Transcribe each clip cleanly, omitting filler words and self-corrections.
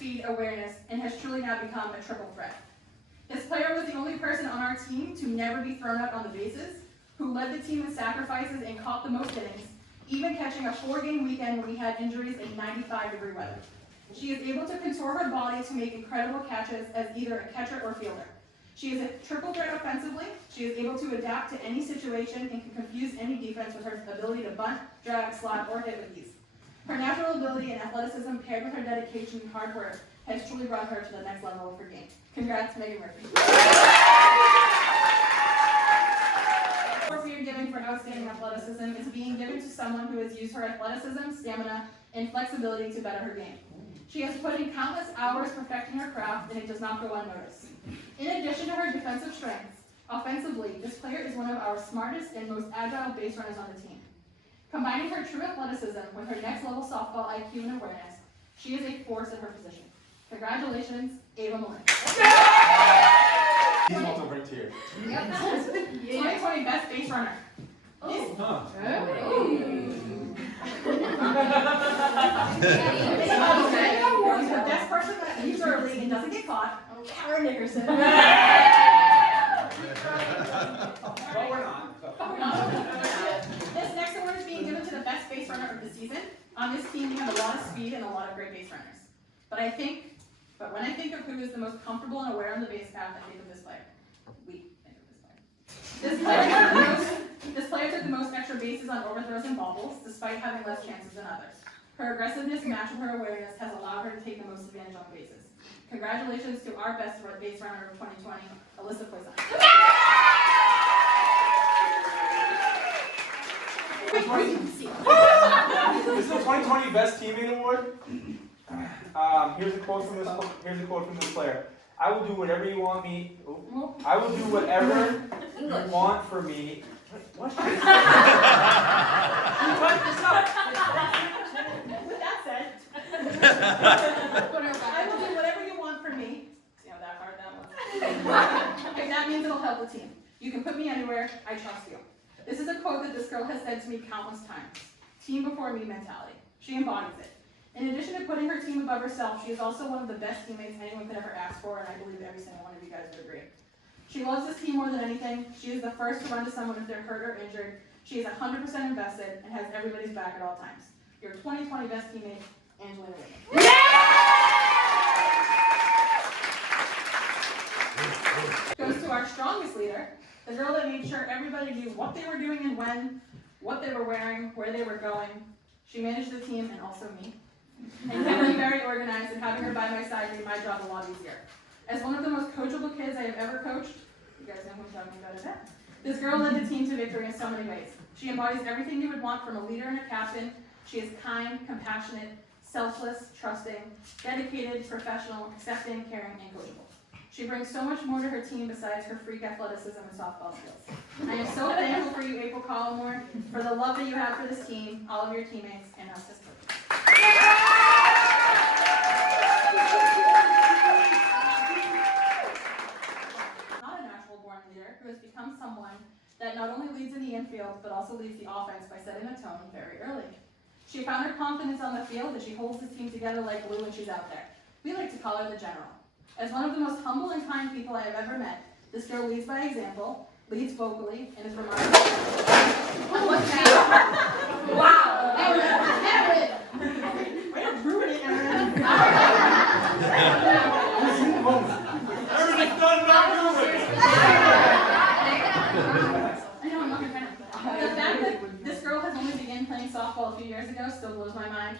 speed, awareness, and has truly now become a triple threat. This player was the only person on our team to never be thrown out on the bases, who led the team in sacrifices and caught the most innings, even catching a 4-game weekend when we had injuries in 95-degree weather. She is able to contour her body to make incredible catches as either a catcher or fielder. She is a triple threat offensively. She is able to adapt to any situation and can confuse any defense with her ability to bunt, drag, slap, or hit with ease. Her natural ability and athleticism paired with her dedication and hard work has truly brought her to the next level of her game. Congrats, Megan Murphy. The award we are giving for outstanding athleticism is being given to someone who has used her athleticism, stamina, and flexibility to better her game. She has put in countless hours perfecting her craft, and it does not go unnoticed. In addition to her defensive strengths, offensively, this player is one of our smartest and most agile base runners on the team. Combining her true athleticism with her next-level softball IQ and awareness, she is a force in her position. Congratulations, Ava Malin. He's also right here. Yep. 2020 Best Base Runner. The best person that leaves early and doesn't get caught, Karen Nickerson. Well, we're not. This next award is being given to the best base runner of the season. On this team, we have a lot of speed and a lot of great base runners. But when I think of who is the most comfortable and aware on the base path, I think of this player. We think of this player. This player took the most extra bases on overthrows and bobbles, despite having less chances than others. Her aggressiveness matched with her awareness has allowed her to take the most advantage on bases. Congratulations to our best base runner of 2020, Alyssa Poisson. This is the 2020 Best Teammate Award. Here's a quote from this player. I will do whatever you want me. I will do whatever you want for me. What? With that said, I will do whatever you want for me. See how that hard that was? Okay, that means it'll help the team. You can put me anywhere. I trust you. This is a quote that this girl has said to me countless times. Team before me mentality. She embodies it. In addition to putting her team above herself, she is also one of the best teammates anyone could ever ask for, and I believe every single one of you guys would agree. She loves this team more than anything. She is the first to run to someone if they're hurt or injured. She is 100% invested and has everybody's back at all times. Your 2020 best teammate, Angelina Williams. Goes to our strongest leader, the girl that made sure everybody knew what they were doing and when, what they were wearing, where they were going. She managed the team and also me. And kept me very organized, and having her by my side made my job a lot easier. As one of the most coachable kids I have ever coached, you guys know who I'm talking about, isn't it? This girl led the team to victory in so many ways. She embodies everything you would want from a leader and a captain. She is kind, compassionate, selfless, trusting, dedicated, professional, accepting, caring, and coachable. She brings so much more to her team besides her freak athleticism and softball skills. I am so thankful for you, April Collmore, for the love that you have for this team, all of your teammates, and us as coaches. Not a natural born leader who has become someone that not only leads in the infield, but also leads the offense by setting a tone very early. She found her confidence on the field and she holds the team together like glue when she's out there. We like to call her the general. As one of the most humble and kind people I have ever met, this girl leads by example, leads vocally, and is remarkable. What's that? Wow! Erin! Way to ruin it, Erin! Everything's done, not doing. I know, I'm not gonna The fact that this girl has only begun playing softball a few years ago still blows my mind.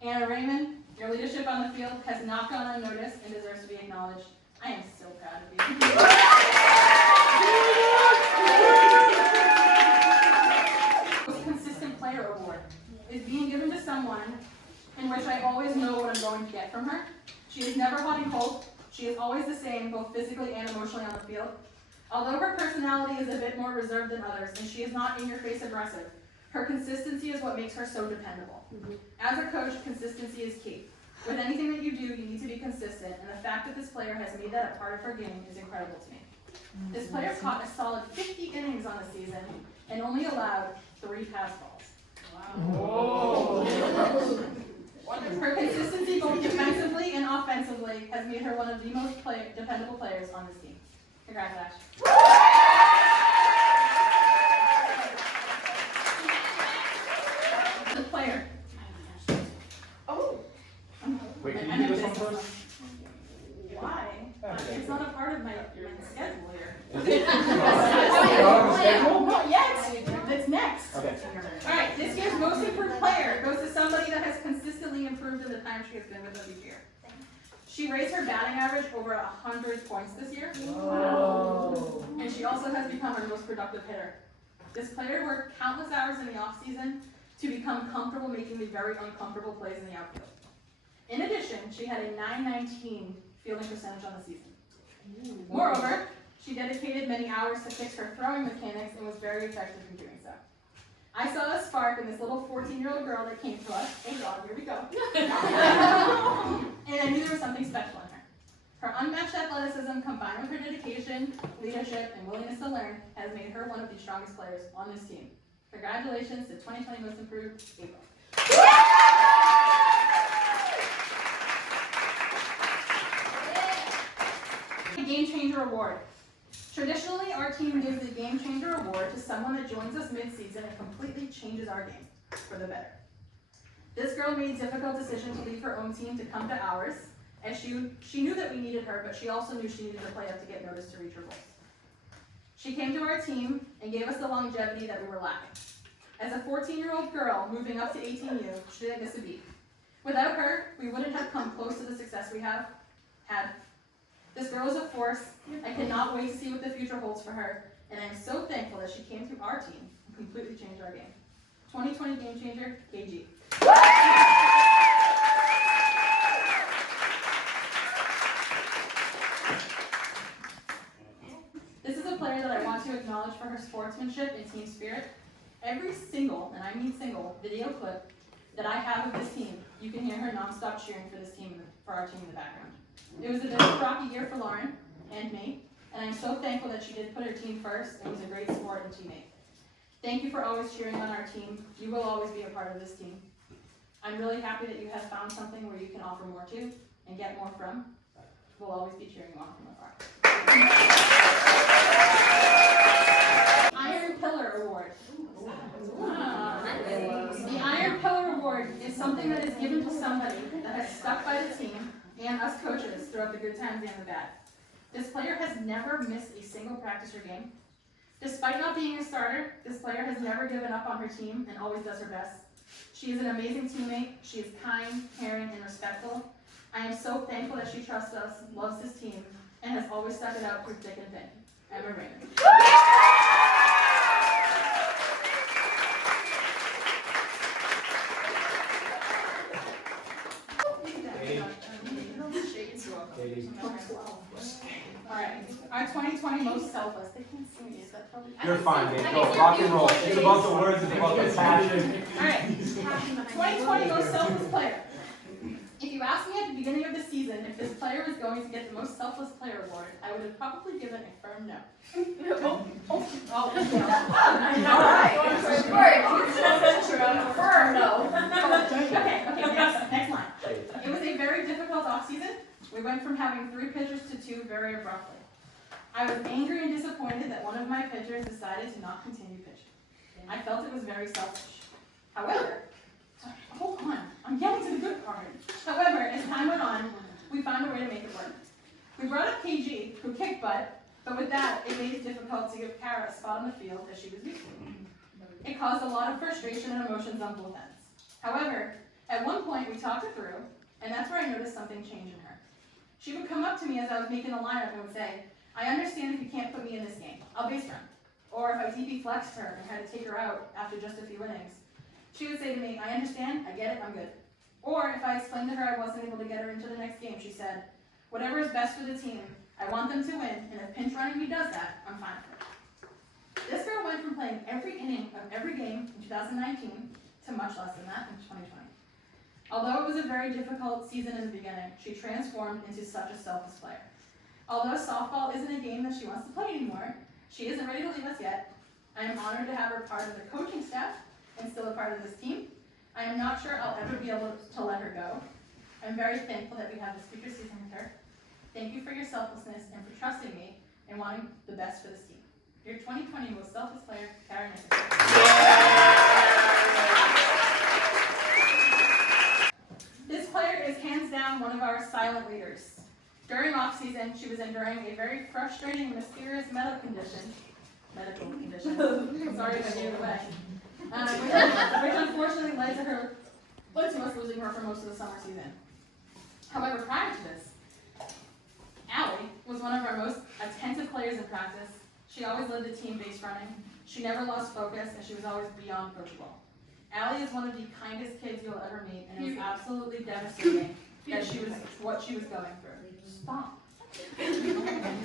Anna Raymond, your leadership on the field has not gone unnoticed and deserves to be acknowledged. I am so proud of you. Most consistent player award is being given to someone in which I always know what I'm going to get from her. She is never hot and cold. She is always the same, both physically and emotionally on the field. Although her personality is a bit more reserved than others, and she is not in-your-face aggressive, her consistency is what makes her so dependable. As a coach, consistency is key. With anything that you do, you need to be consistent, and the fact that this player has made that a part of her game is incredible to me. This player caught a solid 50 innings on the season and only allowed 3 pass balls. Wow. Her consistency both defensively and offensively lastly, has made her one of the most dependable players on this team. Congrats, Ash. The player. Oh. Wait, I can you meant do this one business first? Why? Okay. It's not a part of my schedule here. Schedule? Not yet. It's next. Okay. Alright, this year's most improved player goes to somebody that has consistently improved in the time she has been with us each year. She raised her batting average over 100 points this year. Whoa. And she also has become our most productive hitter. This player worked countless hours in the offseason to become comfortable making the very uncomfortable plays in the outfield. In addition, she had a .919 fielding percentage on the season. Moreover, she dedicated many hours to fix her throwing mechanics and was very effective in doing so. I saw a spark in this little 14-year-old girl that came to us. Oh God, here we go. And I knew there was something special in her. Her unmatched athleticism combined with her dedication, leadership, and willingness to learn has made her one of the strongest players on this team. Congratulations to 2020 Most Improved, April. Game Changer Award. Traditionally, our team gives the Game Changer Award to someone that joins us mid-season and completely changes our game for the better. This girl made a difficult decision to leave her own team to come to ours, as she knew that we needed her, but she also knew she needed to play up to get noticed to reach her goals. She came to our team and gave us the longevity that we were lacking. As a 14-year-old girl moving up to 18U, she didn't miss a beat. Without her, we wouldn't have come close to the success we have had. This girl is a force. I cannot wait to see what the future holds for her, and I'm so thankful that she came through our team and completely changed our game. 2020 Game Changer, KG. This is a player that I want to acknowledge for her sportsmanship and team spirit. Every single, and I mean single, video clip that I have of this team, you can hear her nonstop cheering for this team, for our team in the background. It was a very rocky year for Lauren and me, and I'm so thankful that she did put her team first and was a great sport and teammate. Thank you for always cheering on our team. You will always be a part of this team. I'm really happy that you have found something where you can offer more to and get more from. We'll always be cheering you on from afar. Iron Pillar Award. The Iron Pillar Award is something that is given to somebody that has stuck by the team and us coaches throughout the good times and the bad. This player has never missed a single practice or game. Despite not being a starter, this player has never given up on her team and always does her best. She is an amazing teammate. She is kind, caring, and respectful. I am so thankful that she trusts us, loves this team, and has always stuck it out through thick and thin. Emma Raymond. Alright, our 2020 Most Selfless. They can't see me, is that probably? You're fine, man. Go, rock and roll. It's about the words, it's about the passion. Alright, 2020 Most Selfless Player. If you asked me at the beginning of the season if this player was going to get the Most Selfless Player award, I would have probably given a firm no. Firm no. Okay, next line. It was a very difficult offseason. We went from having 3 pitchers to 2 very abruptly. I was angry and disappointed that one of my pitchers decided to not continue pitching. I felt it was very selfish. However, hold on, I'm getting to the good part. However, as time went on, we found a way to make it work. We brought up KG, who kicked butt, but with that, it made it difficult to give Kara a spot on the field as she was used to. It caused a lot of frustration and emotions on both ends. However, at one point, we talked it through, and that's where I noticed something change in her. She would come up to me as I was making a lineup and would say, I understand if you can't put me in this game, I'll base run. Or if I TP flexed her and had to take her out after just a few innings, she would say to me, I understand, I get it, I'm good. Or if I explained to her I wasn't able to get her into the next game, she said, whatever is best for the team, I want them to win, and if pinch running me does that, I'm fine with it. This girl went from playing every inning of every game in 2019 to much less than that in 2020. Although it was a very difficult season in the beginning, she transformed into such a selfless player. Although softball isn't a game that she wants to play anymore, she isn't ready to leave us yet. I am honored to have her part of the coaching staff and still a part of this team. I am not sure I'll ever be able to let her go. I'm very thankful that we have this future season with her. Thank you for your selflessness and for trusting me and wanting the best for this team. Your 2020 most selfless player, Karen Nicholson. This player is hands down one of our silent leaders. During off-season, she was enduring a very frustrating, mysterious medical condition. Sorry if I gave it away. Which unfortunately led to us losing her for most of the summer season. However, prior to this, Allie was one of our most attentive players in practice. She always led the team base running. She never lost focus, and she was always beyond coachable. Allie is one of the kindest kids you'll ever meet, and it was absolutely devastating that what she was going through. Stop.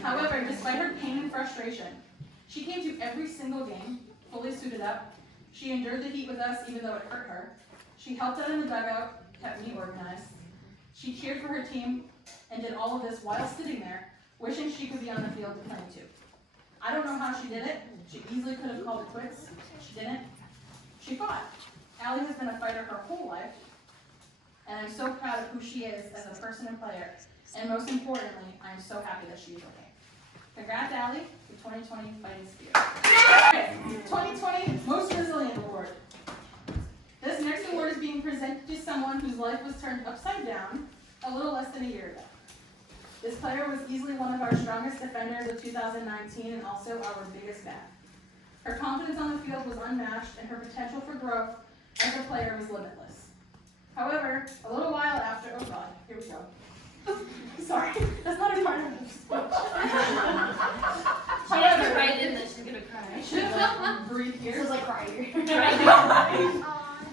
However, despite her pain and frustration, she came to every single game, fully suited up. She endured the heat with us, even though it hurt her. She helped out in the dugout, kept me organized. She cheered for her team, and did all of this while sitting there, wishing she could be on the field to play too. I don't know how she did it. She easily could have called it quits. She didn't. She fought. Allie has been a fighter her whole life, and I'm so proud of who she is as a person and player, and most importantly, I'm so happy that she's okay. Congrats, Allie, the 2020 Fighting Spirit. Okay, 2020 Most Resilient Award. This next award is being presented to someone whose life was turned upside down a little less than a year ago. This player was easily one of our strongest defenders of 2019 and also our biggest bat. Her confidence on the field was unmatched, and her potential for growth as a player was limitless. However, a little while after, oh God, here we go. Sorry, that's not a part of this. However, right in this, she's gonna cry. I should have breathed here. This is like crying.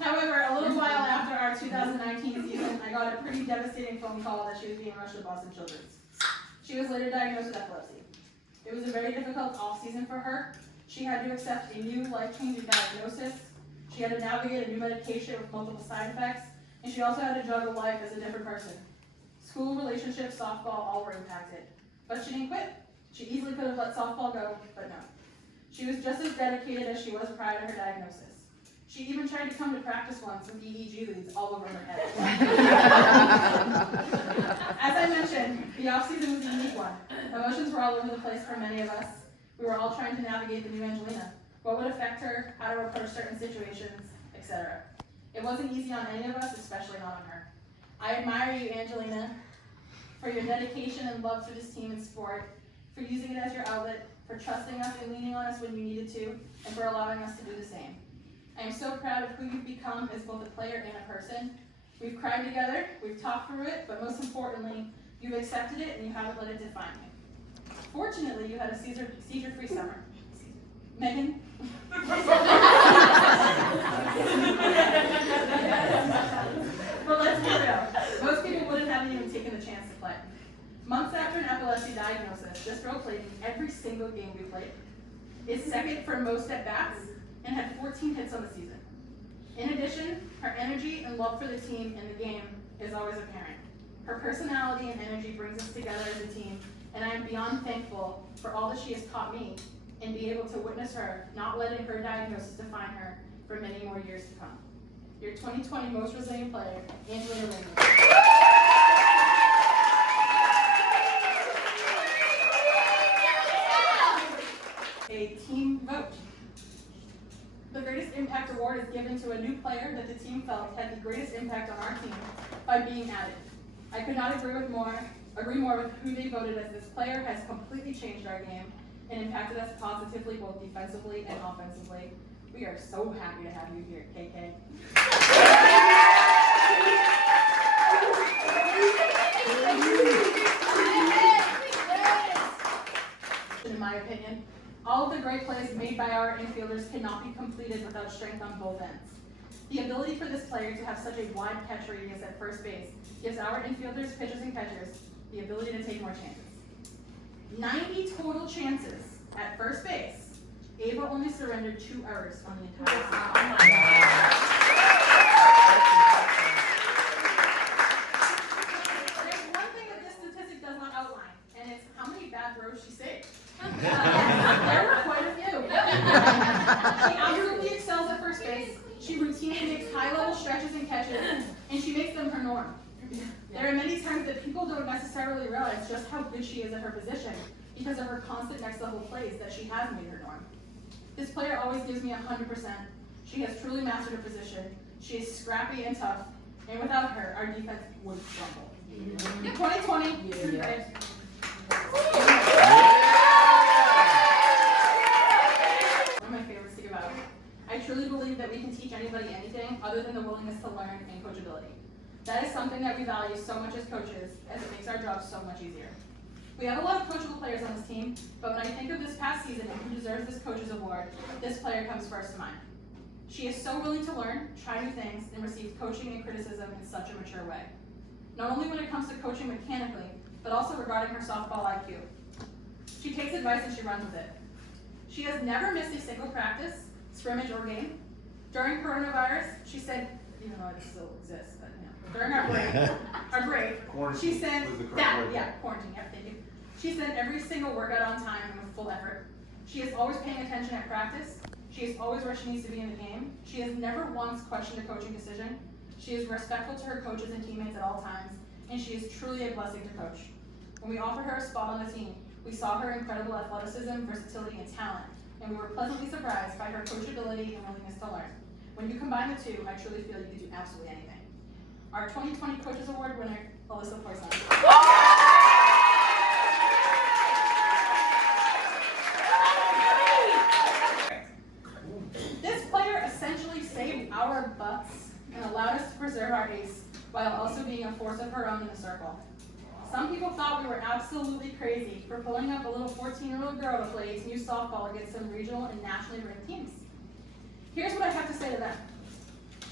However, a little while after our 2019 season, I got a pretty devastating phone call that she was being rushed to Boston Children's. She was later diagnosed with epilepsy. It was a very difficult off-season for her. She had to accept a new life-changing diagnosis. She had to navigate a new medication with multiple side effects, and she also had to juggle life as a different person. School, relationships, softball, all were impacted. But she didn't quit. She easily could have let softball go, but no. She was just as dedicated as she was prior to her diagnosis. She even tried to come to practice once with EEG leads all over her head. As I mentioned, the off-season was a unique one. Emotions were all over the place for many of us. We were all trying to navigate the new Angelina. What would affect her, how to approach certain situations, etc. It wasn't easy on any of us, especially not on her. I admire you, Angelina, for your dedication and love for this team and sport, for using it as your outlet, for trusting us and leaning on us when you needed to, and for allowing us to do the same. I am so proud of who you've become as both a player and a person. We've cried together, we've talked through it, but most importantly, you've accepted it and you haven't let it define you. Fortunately, you had a seizure-free summer. Megan? But let's be real. Most people wouldn't have even taken the chance to play. Months after an epilepsy diagnosis, this girl played in every single game we played, is second for most at-bats, and had 14 hits on the season. In addition, her energy and love for the team and the game is always apparent. Her personality and energy brings us together as a team, and I am beyond thankful for all that she has taught me and be able to witness her not letting her diagnosis define her for many more years to come. Your 2020 Most Resilient Player, Angelina Raymond. A team vote. The Greatest Impact Award is given to a new player that the team felt had the greatest impact on our team by being added. I could not agree more with who they voted, as this player has completely changed our game and impacted us positively both defensively and offensively. We are so happy to have you here, KK. In my opinion, all of the great plays made by our infielders cannot be completed without strength on both ends. The ability for this player to have such a wide catch radius at first base gives our infielders, pitchers, and catchers the ability to take more chances. 90 total chances at first base. Ava only surrendered 2 errors on the entire season. Oh my God. There's one thing that this statistic does not outline, and it's how many bad throws she saved. There were quite a few. She absolutely excels at first base. She routinely makes high-level stretches and catches, and she makes them her norm. There are many times that people don't necessarily necessarily realize just how good she is at her position because of her constant next level plays that she has made her norm. This player always gives me 100%. She has truly mastered her position. She is scrappy and tough, and without her, our defense would crumble. 2020, Yeah. One of my favorites to give out. I truly believe that we can teach anybody anything other than the willingness to learn and coachability. That is something that we value so much as coaches, as it makes our job so much easier. We have a lot of coachable players on this team, but when I think of this past season and who deserves this coach's award, this player comes first to mind. She is so willing to learn, try new things, and receive coaching and criticism in such a mature way. Not only when it comes to coaching mechanically, but also regarding her softball IQ. She takes advice and she runs with it. She has never missed a single practice, scrimmage, or game. During coronavirus, she said, even though it still exists, but during our break, she said quarantine, thank you. She sent every single workout on time and with full effort. She is always paying attention at practice. She is always where she needs to be in the game. She has never once questioned a coaching decision. She is respectful to her coaches and teammates at all times, and she is truly a blessing to coach. When we offered her a spot on the team, we saw her incredible athleticism, versatility, and talent, and we were pleasantly surprised by her coachability and willingness to learn. When you combine the two, I truly feel you can do absolutely anything. Our 2020 Coaches Award winner, Alyssa Poisson. This player essentially saved our butts and allowed us to preserve our ace while also being a force of her own in the circle. Some people thought we were absolutely crazy for pulling up a little 14-year-old girl to play ATU softball against some regional and nationally ranked teams. Here's what I have to say to them.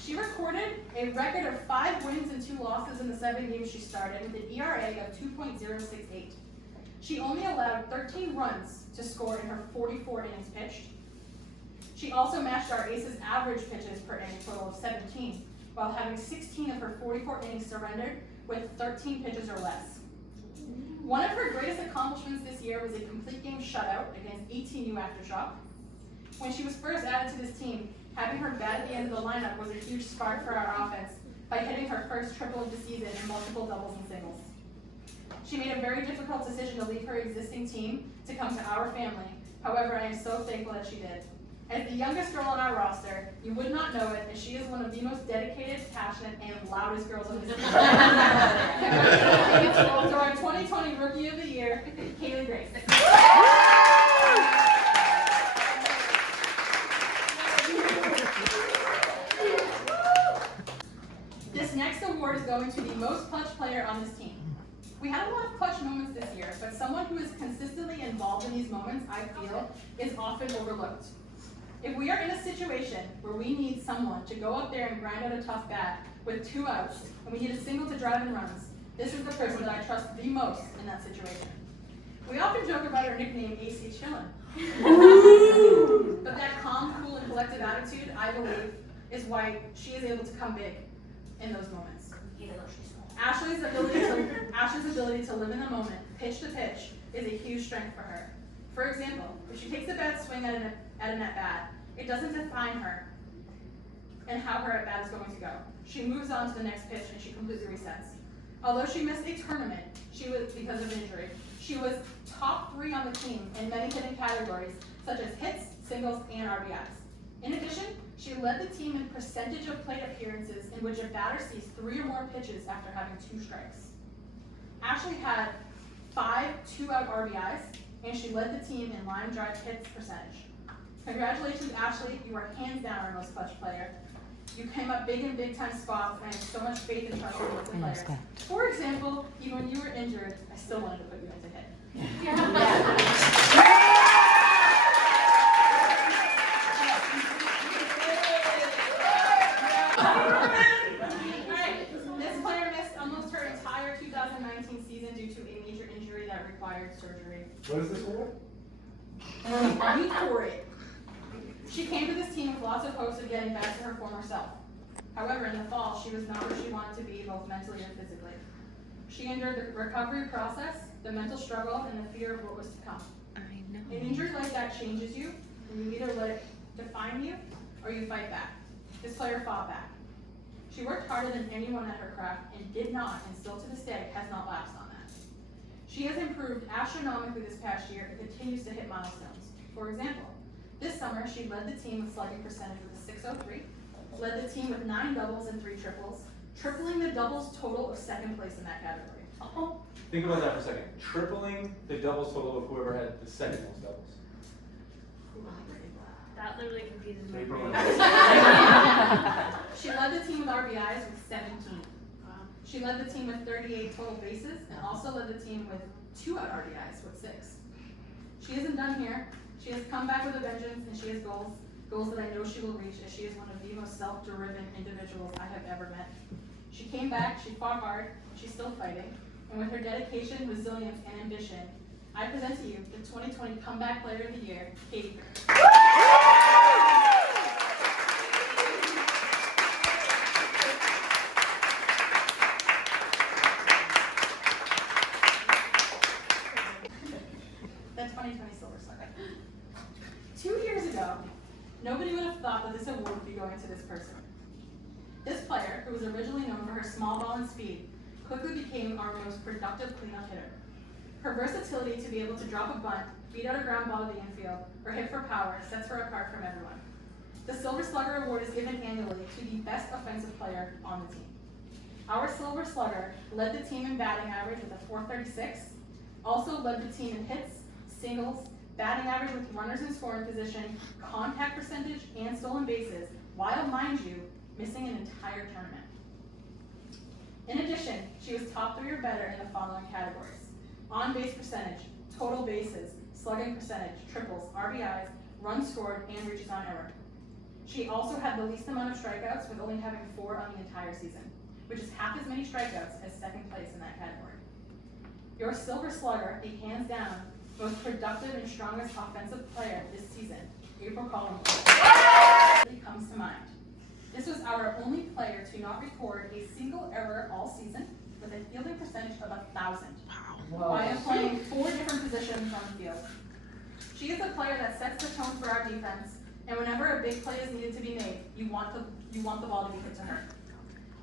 She recorded a record of 5 wins and 2 losses in the 7 games she started with an ERA of 2.068. She only allowed 13 runs to score in her 44 innings pitched. She also matched our ace's average pitches per inning total of 17, while having 16 of her 44 innings surrendered with 13 pitches or less. One of her greatest accomplishments this year was a complete game shutout against ATU Aftershock. When she was first added to this team, having her bat at the end of the lineup was a huge spark for our offense by hitting her first triple of the season and multiple doubles and singles. She made a very difficult decision to leave her existing team to come to our family. However, I am so thankful that she did. As the youngest girl on our roster, you would not know it, as she is one of the most dedicated, passionate, and loudest girls on this team. So our 2020 Rookie of the Year, Kaylee Grace. This next award is going to the most clutch player on this team. We had a lot of clutch moments this year, but someone who is consistently involved in these moments, I feel, is often overlooked. If we are in a situation where we need someone to go up there and grind out a tough bat with 2 outs, and we need a single to drive in runs, this is the person that I trust the most in that situation. We often joke about her nickname, AC Chillin'. But that calm, cool, and collected attitude, I believe, is why she is able to come big in those moments. Ashley's ability to live in the moment, pitch to pitch, is a huge strength for her. For example, if she takes a bad swing at an at-bat, it doesn't define her and how her at-bat is going to go. She moves on to the next pitch and she completely resets. Although she missed a tournament, because of injury, she was top 3 on the team in many hitting categories, such as hits, singles, and RBIs. In addition, she led the team in percentage of plate appearances in which a batter sees 3 or more pitches after having 2 strikes. Ashley had 5 2-out RBIs, and she led the team in line drive hits percentage. Congratulations, Ashley. You are hands down our most clutch player. You came up big in big-time spots, and I have so much faith and trust in you as a player. For example, even when you were injured, I still wanted to put you into hit. Alright, this player missed almost her entire 2019 season due to a major injury that required surgery. What is this for? Wait for it. She came to this team with lots of hopes of getting back to her former self. However, in the fall, she was not where she wanted to be, both mentally and physically. She endured the recovery process, the mental struggle, and the fear of what was to come. An injury like that changes you, and you either let it define you, or you fight back. This player fought back. She worked harder than anyone at her craft, and did not, and still to this day, has not lapsed on that. She has improved astronomically this past year and continues to hit milestones. For example, this summer she led the team with slugging percentage with a 603, led the team with 9 doubles and 3 triples, tripling the doubles total of 2nd place in that category. Think about that for a second. Tripling the doubles total of whoever had the second most doubles. That literally confuses me. She led the team with RBIs with 17. She led the team with 38 total bases and also led the team with 2 out RBIs with 6. She isn't done here. She has come back with a vengeance and she has goals that I know she will reach, as she is one of the most self-driven individuals I have ever met. She came back, she fought hard, she's still fighting, and with her dedication, resilience, and ambition, I present to you the 2020 Comeback Player of the Year, Katie Kerr. The 2020 Silver Slugger. 2 years ago, nobody would have thought that this award would be going to this person. This player, who was originally known for her small ball and speed, quickly became our most productive cleanup hitter. Her versatility to be able to drop a bunt, beat out a ground ball to the infield, or hit for power sets her apart from everyone. The Silver Slugger Award is given annually to the best offensive player on the team. Our Silver Slugger led the team in batting average with a .436, also led the team in hits, singles, batting average with runners in scoring position, contact percentage, and stolen bases, while, mind you, missing an entire tournament. In addition, she was top 3 or better in the following categories: on-base percentage, total bases, slugging percentage, triples, RBIs, runs scored, and reaches on error. She also had the least amount of strikeouts, with only having 4 on the entire season, which is half as many strikeouts as 2nd place in that category. Your Silver Slugger, the hands down most productive and strongest offensive player this season, April Collins, comes to mind. This was our only player to not record a single error all season, with a fielding percentage of 1,000. While playing 4 different positions on the field. She is a player that sets the tone for our defense, and whenever a big play is needed to be made, you want the ball to be hit to her.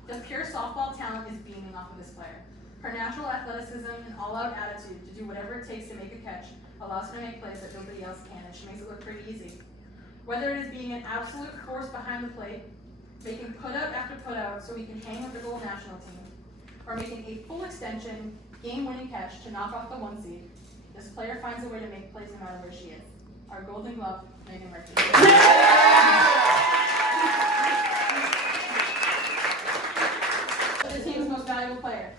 The pure softball talent is beaming off of this player. Her natural athleticism and all-out attitude to do whatever it takes to make a catch allows her to make plays that nobody else can, and she makes it look pretty easy. Whether it is being an absolute force behind the plate, making put-out after put-out so we can hang with the gold national team, or making a full extension, game-winning catch to knock off the 1 seed, this player finds a way to make plays no matter where she is. Our Golden Glove, Megan Murphy. The team's most valuable player.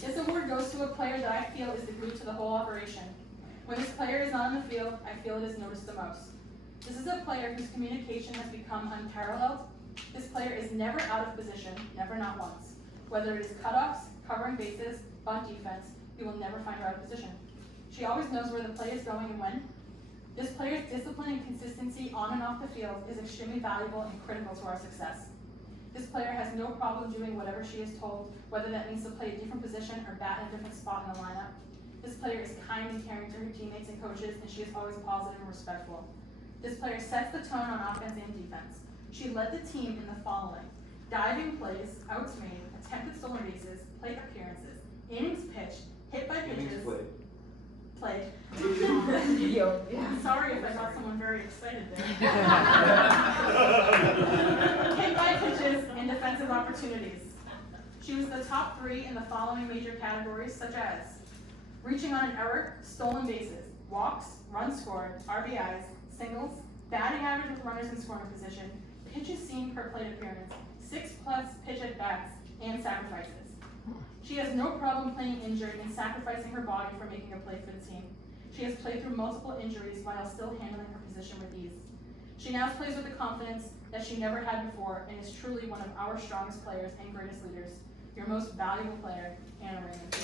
This award goes to a player that I feel is the glue to the whole operation. When this player is not on the field, I feel it is noticed the most. This is a player whose communication has become unparalleled. This player is never out of position, never not once. Whether it is cutoffs, covering bases, bunt defense, you will never find her out of position. She always knows where the play is going and when. This player's discipline and consistency on and off the field is extremely valuable and critical to our success. This player has no problem doing whatever she is told, whether that means to play a different position or bat in a different spot in the lineup. This player is kind and caring to her teammates and coaches, and she is always positive and respectful. This player sets the tone on offense and defense. She led the team in the following: diving plays, outs made, attempted stolen bases, plate appearances, innings pitched, hit by pitches, played. Sorry if I got someone very excited there. Hit by pitches and defensive opportunities. She was the top 3 in the following major categories, such as reaching on an error, stolen bases, walks, runs scored, RBIs, singles, batting average with runners in scoring position, pitches seen per plate appearance, 6+ pitch at bats, and sacrifices. She has no problem playing injured and sacrificing her body for making a play for the team. She has played through multiple injuries while still handling her position with ease. She now plays with a confidence that she never had before and is truly one of our strongest players and greatest leaders. Your most valuable player, Hannah Raymond.